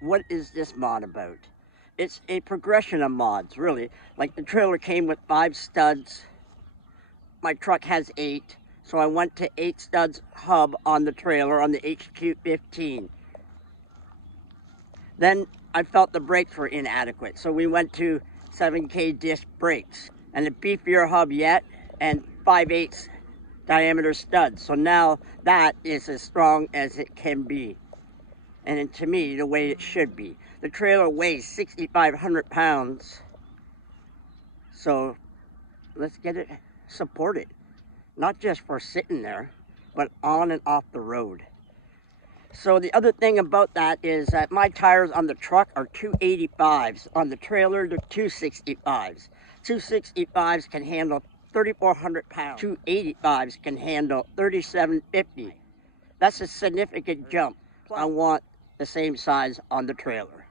What is this mod about? It's a progression of mods, really. Like the trailer came with 5 studs. My truck has 8. So I went to 8 studs hub on the trailer on the HQ15. Then I felt the brakes were inadequate. So we went to 7K disc brakes and a beefier hub yet and 5/8 diameter studs. So now that is as strong as it can be. And to me, the way it should be. The trailer weighs 6,500 pounds. So let's get it supported. Not just for sitting there, but on and off the road. So the other thing about that is that my tires on the truck are 285s. On the trailer, they're 265s. 265s can handle 3,400 pounds. 285s can handle 3,750. That's a significant jump. I want the same size on the trailer.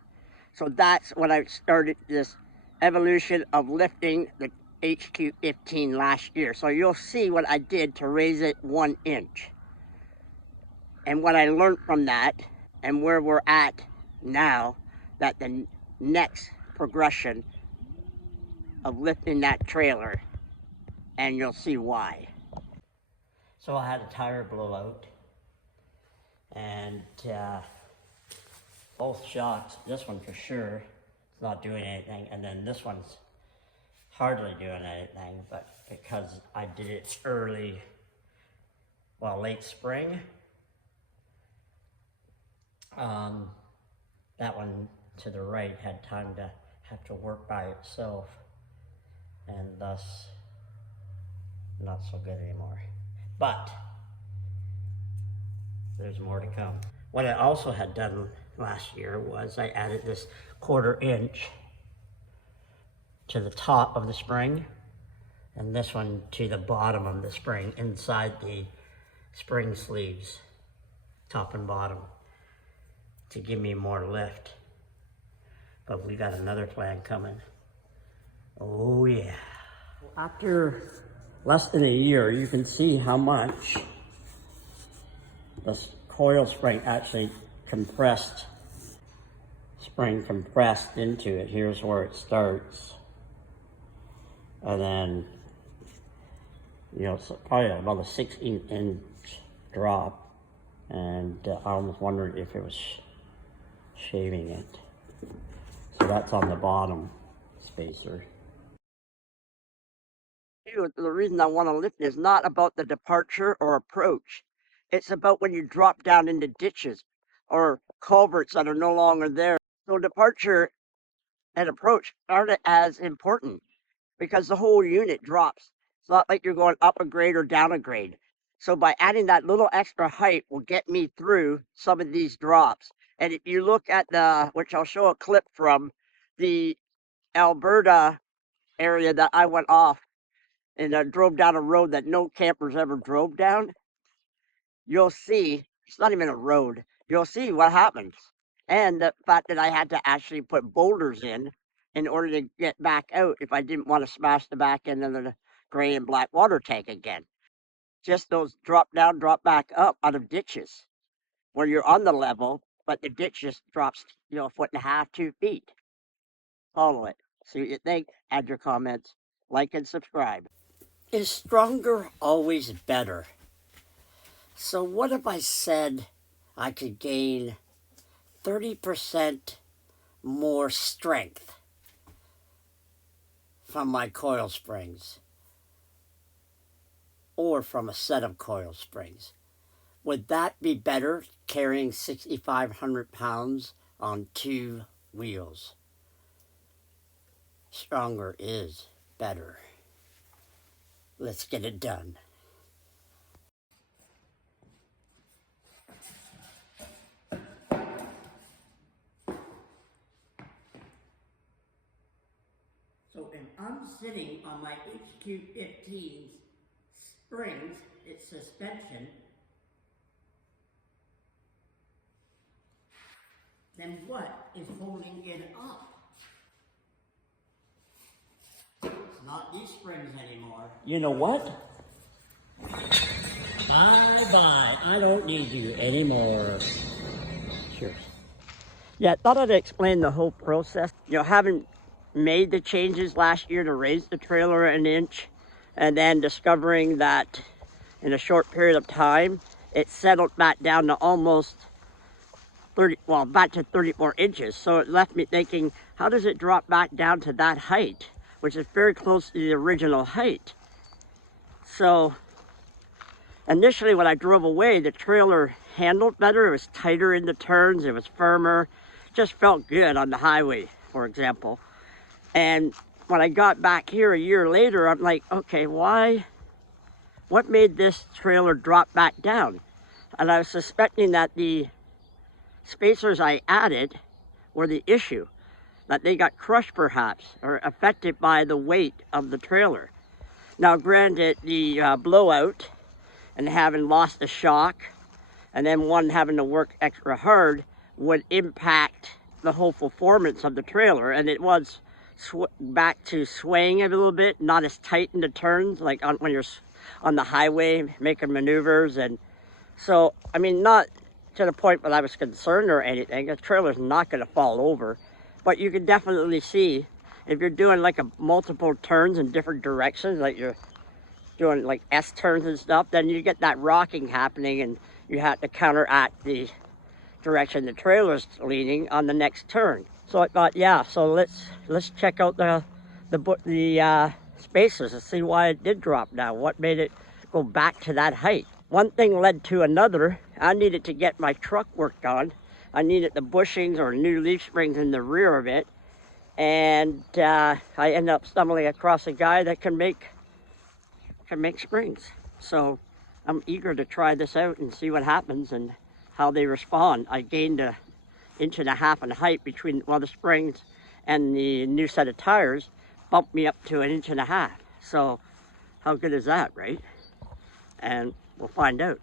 So that's when I started this evolution of lifting the HQ15 last year. So you'll see what I did to raise it 1 inch. And what I learned from that and where we're at now, that the next progression of lifting that trailer, and you'll see why. So I had a tire blowout and both shocks, this one for sure, it's not doing anything, and then this one's hardly doing anything, but because I did it early, well, late spring, that one to the right had time to have to work by itself, and thus not so good anymore. But there's more to come. What I also had done last year was I added this 1/4 inch to the top of the spring, and this one to the bottom of the spring, inside the spring sleeves, top and bottom, to give me more lift. But we got another plan coming. Oh yeah. After less than a year, you can see how much the coil spring actually compressed, compressed into it. Here's where it starts. And then, you know, it's probably about a 16-inch drop. And I almost wondered if it was shaving it. So that's on the bottom spacer. The reason I want to lift is not about the departure or approach. It's about when you drop down into ditches or culverts that are no longer there. So departure and approach aren't as important because the whole unit drops. It's not like you're going up a grade or down a grade. So by adding that little extra height will get me through some of these drops. And if you look at which I'll show a clip from, the Alberta area that I went off and drove down a road that no campers ever drove down, you'll see, it's not even a road, you'll see what happens. And the fact that I had to actually put boulders in order to get back out if I didn't want to smash the back end of the gray and black water tank again. Just those drop down, drop back up out of ditches where you're on the level, but the ditch just drops, 1.5 feet, 2 feet. Follow it. See what you think. Add your comments. Like and subscribe. Is stronger always better? So what if I said I could gain 30% more strength from my coil springs or from a set of coil springs? Would that be better, carrying 6,500 pounds on 2 wheels? Stronger is better. Let's get it done. So if I'm sitting on my HQ15's springs, its suspension, then what is holding it up? It's not these springs anymore. You know what? Bye-bye. I don't need you anymore. Cheers. Yeah, I thought I'd explain the whole process. You know, having made the changes last year to raise the trailer an inch, and then discovering that in a short period of time, it settled back down to almost 30, well, back to 34 inches. So it left me thinking, how does it drop back down to that height, which is very close to the original height? So initially when I drove away, the trailer handled better. It was tighter in the turns, it was firmer, just felt good on the highway, for example. And when I got back here a year later, I'm like, okay, what made this trailer drop back down? And I was suspecting that the spacers I added were the issue, that they got crushed perhaps, or affected by the weight of the trailer. Now granted, the blowout and having lost the shock, and then one having to work extra hard, would impact the whole performance of the trailer. And it was back to swaying a little bit, not as tight in the turns, like when you're on the highway making maneuvers. And so, I mean, not to the point that I was concerned or anything. The trailer's not going to fall over, but you can definitely see if you're doing like multiple turns in different directions, like you're doing like S turns and stuff, then you get that rocking happening, and you have to counteract the direction the trailer's leaning on the next turn. So I thought, yeah, so let's check out the spacers and see why it did drop down. What made it go back to that height? One thing led to another. I needed to get my truck worked on. I needed the bushings or new leaf springs in the rear of it, and I ended up stumbling across a guy that can make springs. So I'm eager to try this out and see what happens and how they respond. I gained 1.5 inches in height between the springs and the new set of tires bumped me up to 1.5 inches. So how good is that, right? And we'll find out.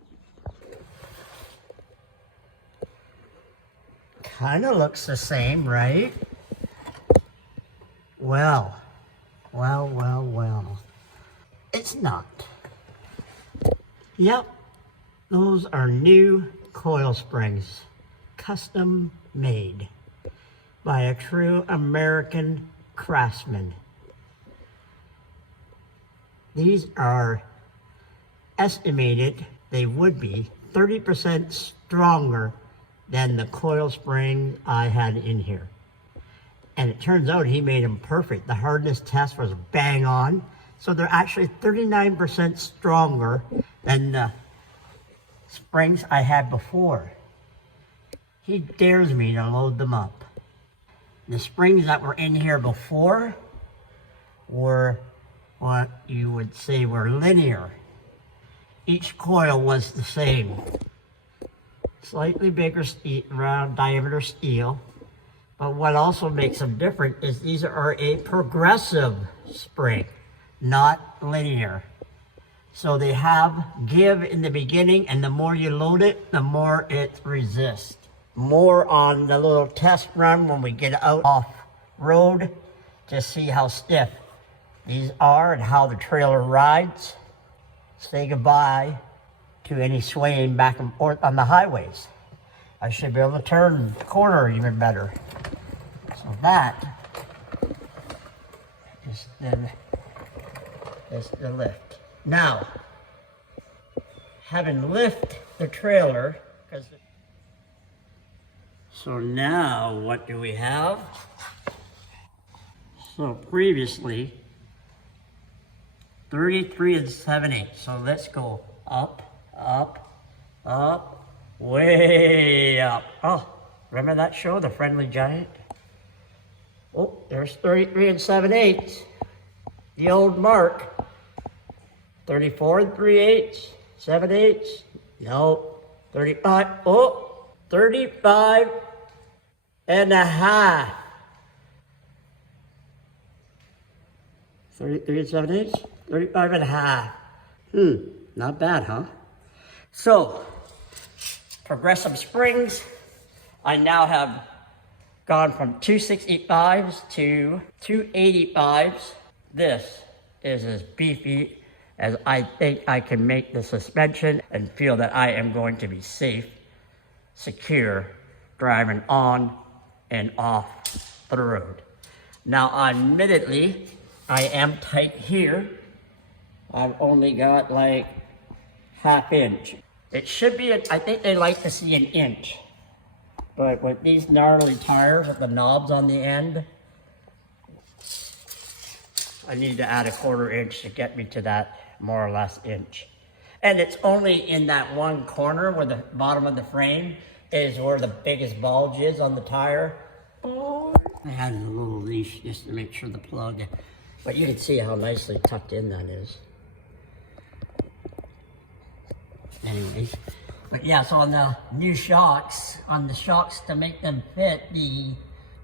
Kind of looks the same, right? Well. It's not. Yep, those are new coil springs, custom made by a true American craftsman. These are estimated, they would be 30% stronger than the coil spring I had in here. And it turns out he made them perfect. The hardness test was bang on. So they're actually 39% stronger than the springs I had before. He dares me to load them up. The springs that were in here before were what you would say were linear. Each coil was the same. Slightly bigger round diameter steel. But what also makes them different is these are a progressive spring, not linear. So they have give in the beginning, and the more you load it, the more it resists. More on the little test run when we get out off road to see how stiff these are and how the trailer rides. Say goodbye to any swaying back and forth on the highways. I should be able to turn the corner even better. So that is the lift. Now, having lift the trailer, so now what do we have? So previously, 33 7/8. So let's go up, way up. Oh, remember that show, The Friendly Giant? Oh, there's 33 7/8. The old mark. 34 3/8, 7/8. No, 35. Oh, 35 and a half. 33 7/8, 35 and a half. Not bad, huh? So, progressive springs. I now have gone from 265s to 285s. This is as beefy as I think I can make the suspension and feel that I am going to be safe, secure, driving on and off the road. Now, admittedly, I am tight here. I've only got like ½ inch. It should be, I think they like to see an inch. But with these gnarly tires with the knobs on the end, I need to add ½ inch to get me to that more or less inch. And it's only in that one corner where the bottom of the frame is where the biggest bulge is on the tire. I had a little leash just to make sure the plug, but you can see how nicely tucked in that is. Anyways, but yeah, so on the new shocks, to make them fit, the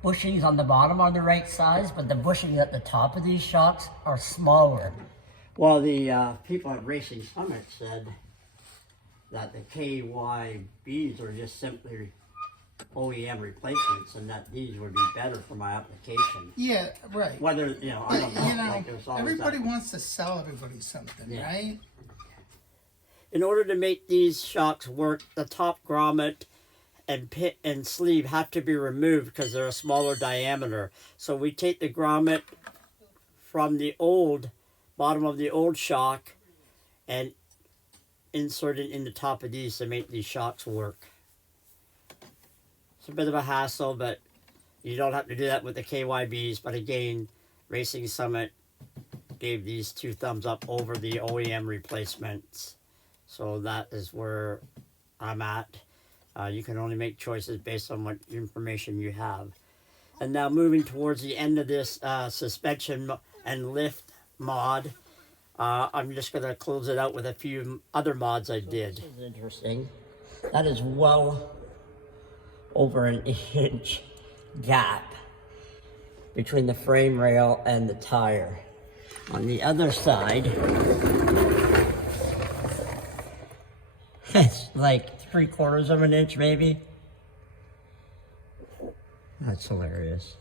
bushings on the bottom are the right size, but the bushings at the top of these shocks are smaller. Well, the people at Racing Summit said that the KYBs are just simply OEM replacements, and that these would be better for my application. Yeah, right. Whether, you know, I don't know. You know, like everybody wants to sell everybody something, yeah. right? In order to make these shocks work, the top grommet and pit and sleeve have to be removed because they're a smaller diameter. So we take the grommet from the bottom of the old shock and insert it in the top of these to make these shocks work. It's a bit of a hassle, but you don't have to do that with the KYBs. But again, Racing Summit gave these 2 thumbs up over the OEM replacements. So that is where I'm at. You can only make choices based on what information you have. And now moving towards the end of this suspension and lift mod, I'm just going to close it out with a few other mods I did. This is interesting. That is well over an inch gap between the frame rail and the tire. On the other side, it's like 3/4 of an inch maybe. That's hilarious.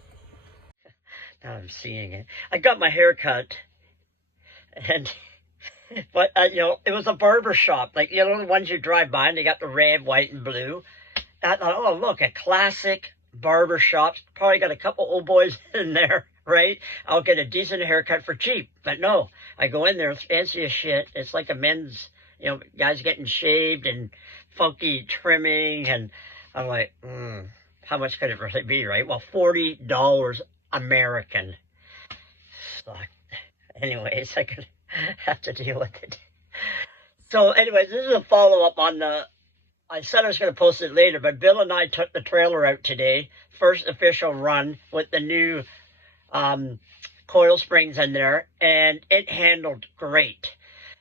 Now I'm seeing it. I got my hair cut, and but you know, it was a barber shop, like, you know, the ones you drive by and they got the red, white, and blue. I thought, oh look, a classic barber shop. Probably got a couple old boys in there, right? I'll get a decent haircut for cheap. But no, I go in there, it's fancy as shit. It's like a men's, you know, guys getting shaved and funky trimming, and I'm like, how much could it really be, right? Well, $40 American. So, anyways, I could have to deal with it. So, anyways, this is a follow-up on I said I was going to post it later, but Bill and I took the trailer out today. First official run with the new coil springs in there, and it handled great.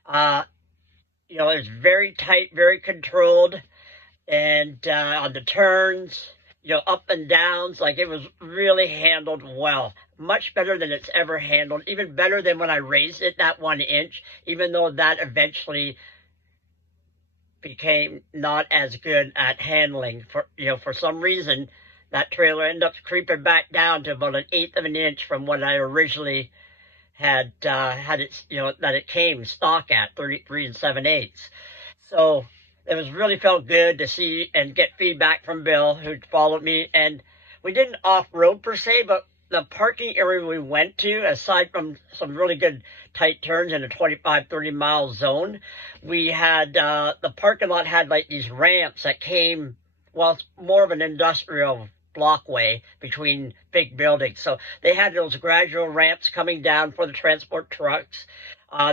You know, it was very tight, very controlled, and on the turns, you know, up and downs, like, it was really handled well. Much better than it's ever handled, even better than when I raised it that 1 inch, even though that eventually became not as good at handling. For, you know, for some reason, that trailer ended up creeping back down to about 1/8 of an inch from what I originally had it, you know, that it came stock at 33 7/8. So it was really felt good to see and get feedback from Bill, who followed me. And we didn't off-road per se, but the parking area we went to, aside from some really good tight turns in a 25-30 mile zone, we had the parking lot had like these ramps that came, well, it's more of an industrial blockway between big buildings. So they had those gradual ramps coming down for the transport trucks.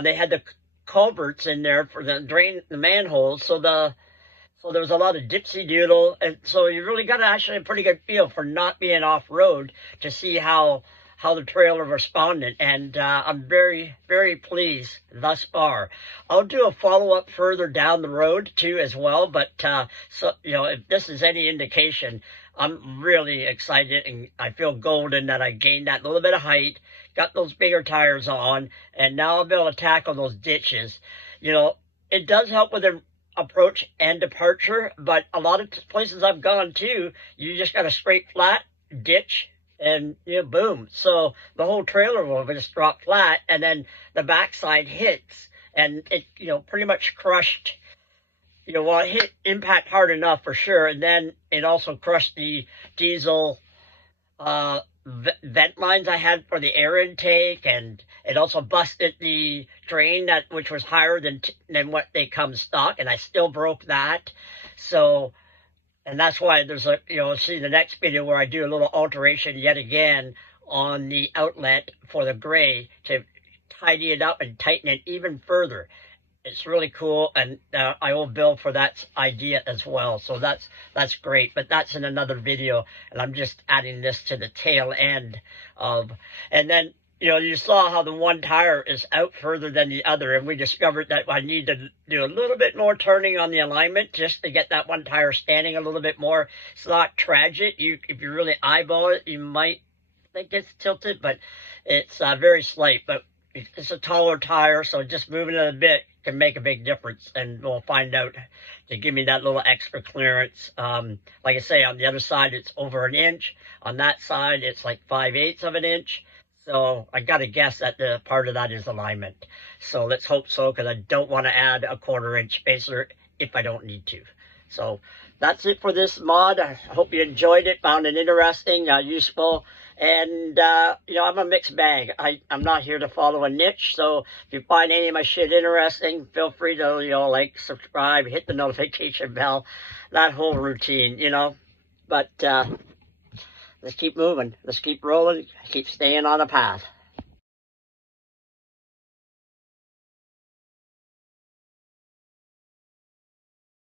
They had the culverts in there for the manholes. So there was a lot of dipsy doodle, and so you really got actually a pretty good feel for not being off road to see how the trailer responded. And I'm very, very pleased thus far. I'll do a follow-up further down the road too as well, but so, you know, if this is any indication, I'm really excited, and I feel golden that I gained that little bit of height, got those bigger tires on, and now I'll be able to tackle those ditches. You know, it does help with the approach and departure, but a lot of places I've gone to, you just got a straight flat ditch, and, you know, boom. So the whole trailer will just drop flat, and then the backside hits, and it, you know, pretty much crushed. You know, well, it hit impact hard enough for sure, and then it also crushed the diesel vent lines I had for the air intake, and it also busted the drain which was higher than what they come stock, and I still broke that. So, and that's why there's see the next video where I do a little alteration yet again on the outlet for the gray to tidy it up and tighten it even further. It's really cool, and I owe Bill for that idea as well. So that's great, but that's in another video, and I'm just adding this to the tail end of. And then you saw how the one tire is out further than the other, and we discovered that I need to do a little bit more turning on the alignment just to get that one tire standing a little bit more. It's not tragic. If you really eyeball it, you might think it's tilted, but it's very slight. But it's a taller tire, so just moving it a bit can make a big difference, and we'll find out to give me that little extra clearance. Like I say, on the other side it's over an inch, on that side it's like 5/8 of an inch, so I gotta guess that the part of that is alignment. So let's hope so, because I don't want to add a 1/4 inch spacer if I don't need to. So that's it for this mod. I hope you enjoyed it, found it interesting, useful. And, I'm a mixed bag. I'm not here to follow a niche. So if you find any of my shit interesting, feel free to, like, subscribe, hit the notification bell, that whole routine, But let's keep moving. Let's keep rolling. Keep staying on the path.